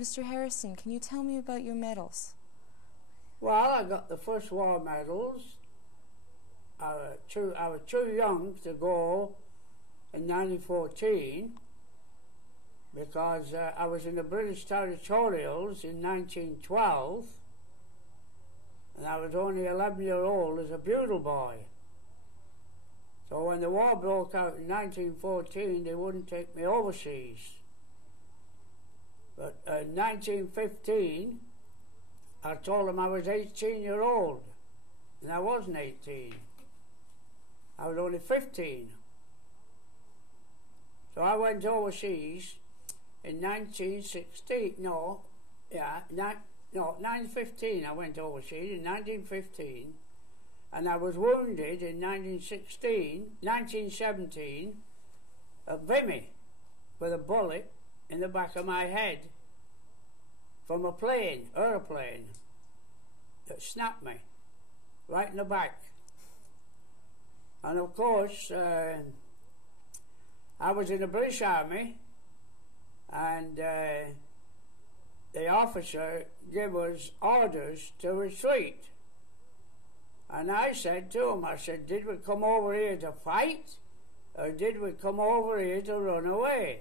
Mr. Harrison, can you tell me about your medals? Well, I got the first war medals. I was too young to go in 1914 because I was in the British Territorials in 1912 and I was only 11-year-old as a bugle boy. So when the war broke out in 1914, they wouldn't take me overseas. But in 1915, I told them I was 18-year-old, and I wasn't 18. I was only 15. So I went overseas in 1916. No, 1915 I went overseas in 1915, and I was wounded in 1917 at Vimy with a bullet in the back of my head from a aeroplane, that snapped me right in the back. And of course, I was in the British Army, and the officer gave us orders to retreat. And I said to him, I said, did we come over here to fight, or did we come over here to run away?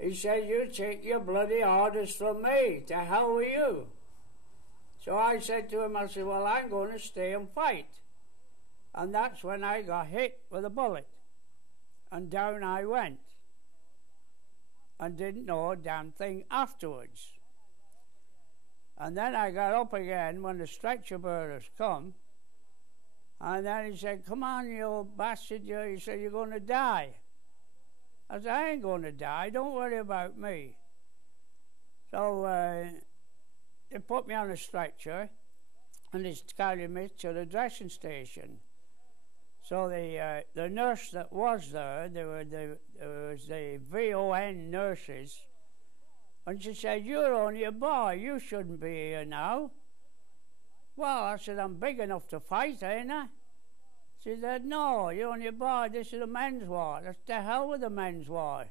He said, you take your bloody orders from me, to hell with you. So I said to him, I said, well, I'm going to stay and fight. And that's when I got hit with a bullet. And down I went. And didn't know a damn thing afterwards. And then I got up again when the stretcher bearers come. And then he said, come on, you old bastard, he said, you're going to die. I said, I ain't going to die, don't worry about me. So they put me on a stretcher and they carried me to the dressing station. So the nurse that was there, there was the VON nurses, and she said, you're only a boy, you shouldn't be here now. Well, I said, I'm big enough to fight, ain't I? She said, no, you're only a boy, this is a men's war. That's the hell with the men's war.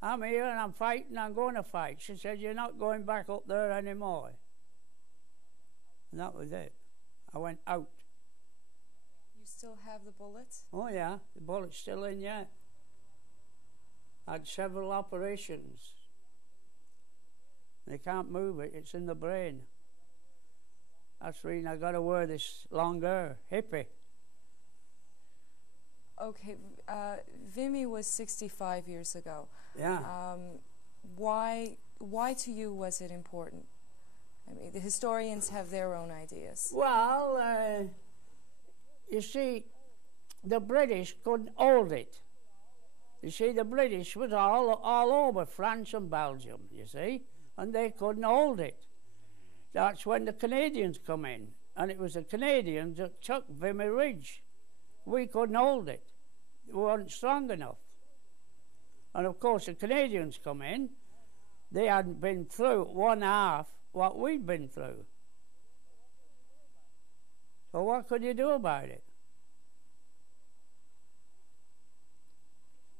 I'm here and I'm fighting, I'm going to fight. She said, you're not going back up there anymore. And that was it. I went out. You still have the bullets? Oh yeah, the bullet's still in yet. I had several operations. They can't move it, it's in the brain. That's the reason I got to wear this long hair, hippie. Okay, Vimy was 65 years ago. Yeah. Why to you was it important? I mean, the historians have their own ideas. Well, you see, the British couldn't hold it. You see, the British was all over France and Belgium, you see, and they couldn't hold it. That's when the Canadians come in, and it was the Canadians that took Vimy Ridge. We couldn't hold it. We weren't strong enough. And of course the Canadians come in, they hadn't been through one half what we'd been through. So what could you do about it?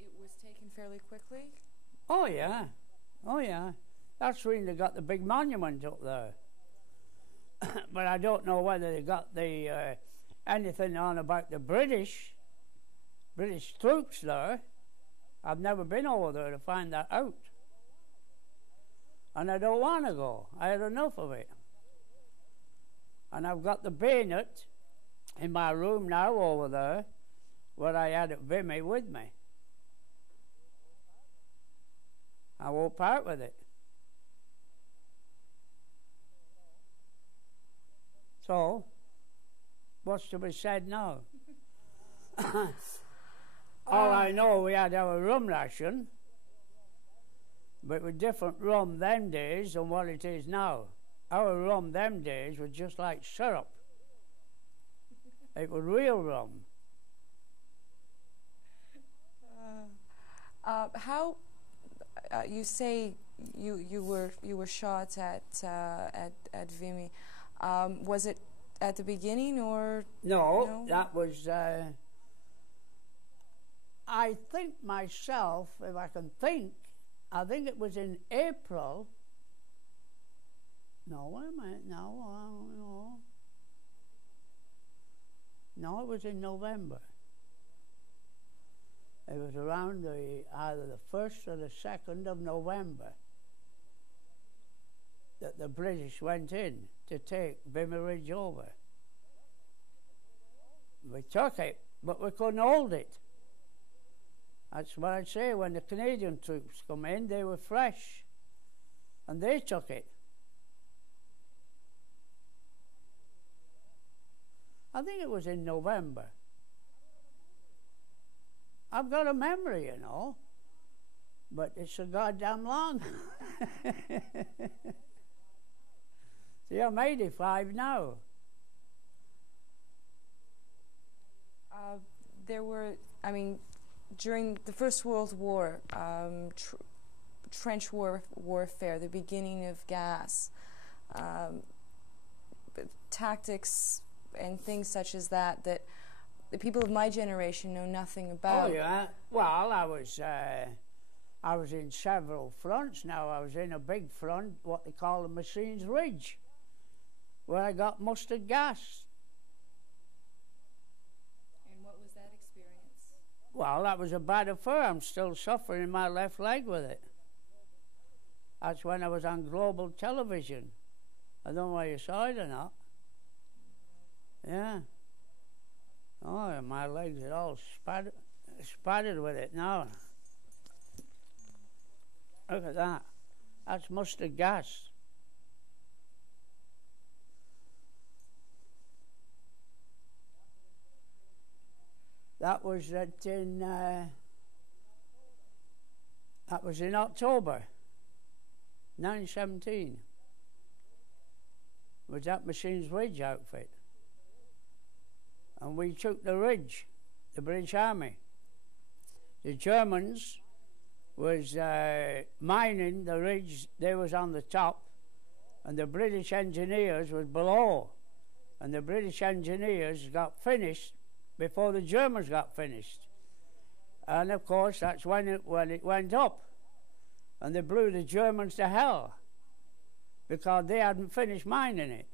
It was taken fairly quickly? Oh yeah, oh yeah. That's when they got the big monument up there. But I don't know whether they got the anything on about the British troops there. I've never been over there to find that out. And I don't want to go. I had enough of it. And I've got the bayonet in my room now over there, where I had at Vimy with me. I won't part with it. So, what's to be said now? All I know, we had our rum ration, but it was different rum them days than what it is now. Our rum them days was just like syrup. It was real rum. How you say you were shot at Vimy? Was it at the beginning or no? That was. I think myself, if I can think, I think it was in April No, wait a minute. No. No, it was in November. It was around either the 1st or the 2nd of November that the British went in to take Vimy Ridge over. We took it, but we couldn't hold it. That's what I'd say. When the Canadian troops come in, they were fresh, and they took it. I think it was in November. I've got a memory, you know, but it's so goddamn long. See, I'm 85 now. There were, I mean, during the First World War, trench warfare, the beginning of gas, tactics and things such as that the people of my generation know nothing about. Oh yeah. Well, I was in several fronts now. I was in a big front, what they call the Vimy Ridge, where I got mustard gas. And what was that experience? Well, that was a bad affair. I'm still suffering in my left leg with it. That's when I was on global television. I don't know whether you saw it or not. Yeah. Oh, my legs are all spattered with it now. Look at that. That's mustard gas. That was in October 1917. Was that Vimy Ridge outfit. And we took the ridge, the British Army. The Germans was mining the ridge. They was on the top, and the British engineers was below. And the British engineers got finished before the Germans got finished. And of course, that's when it went up. And they blew the Germans to hell because they hadn't finished mining it.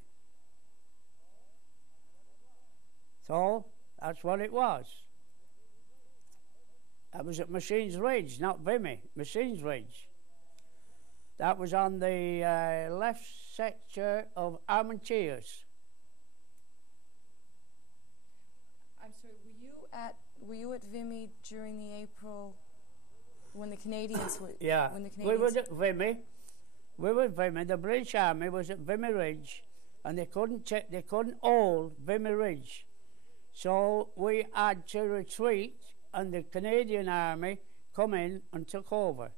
So that's what it was. That was at Vimy Ridge, not Vimy, Vimy Ridge. That was on the left sector of Armentières. I'm sorry, were you at Vimy during the April when the Canadians were? Yeah, when the Canadians we were at Vimy. We were at Vimy. The British Army was at Vimy Ridge, and they couldn't hold Vimy Ridge. So we had to retreat, and the Canadian Army come in and took over.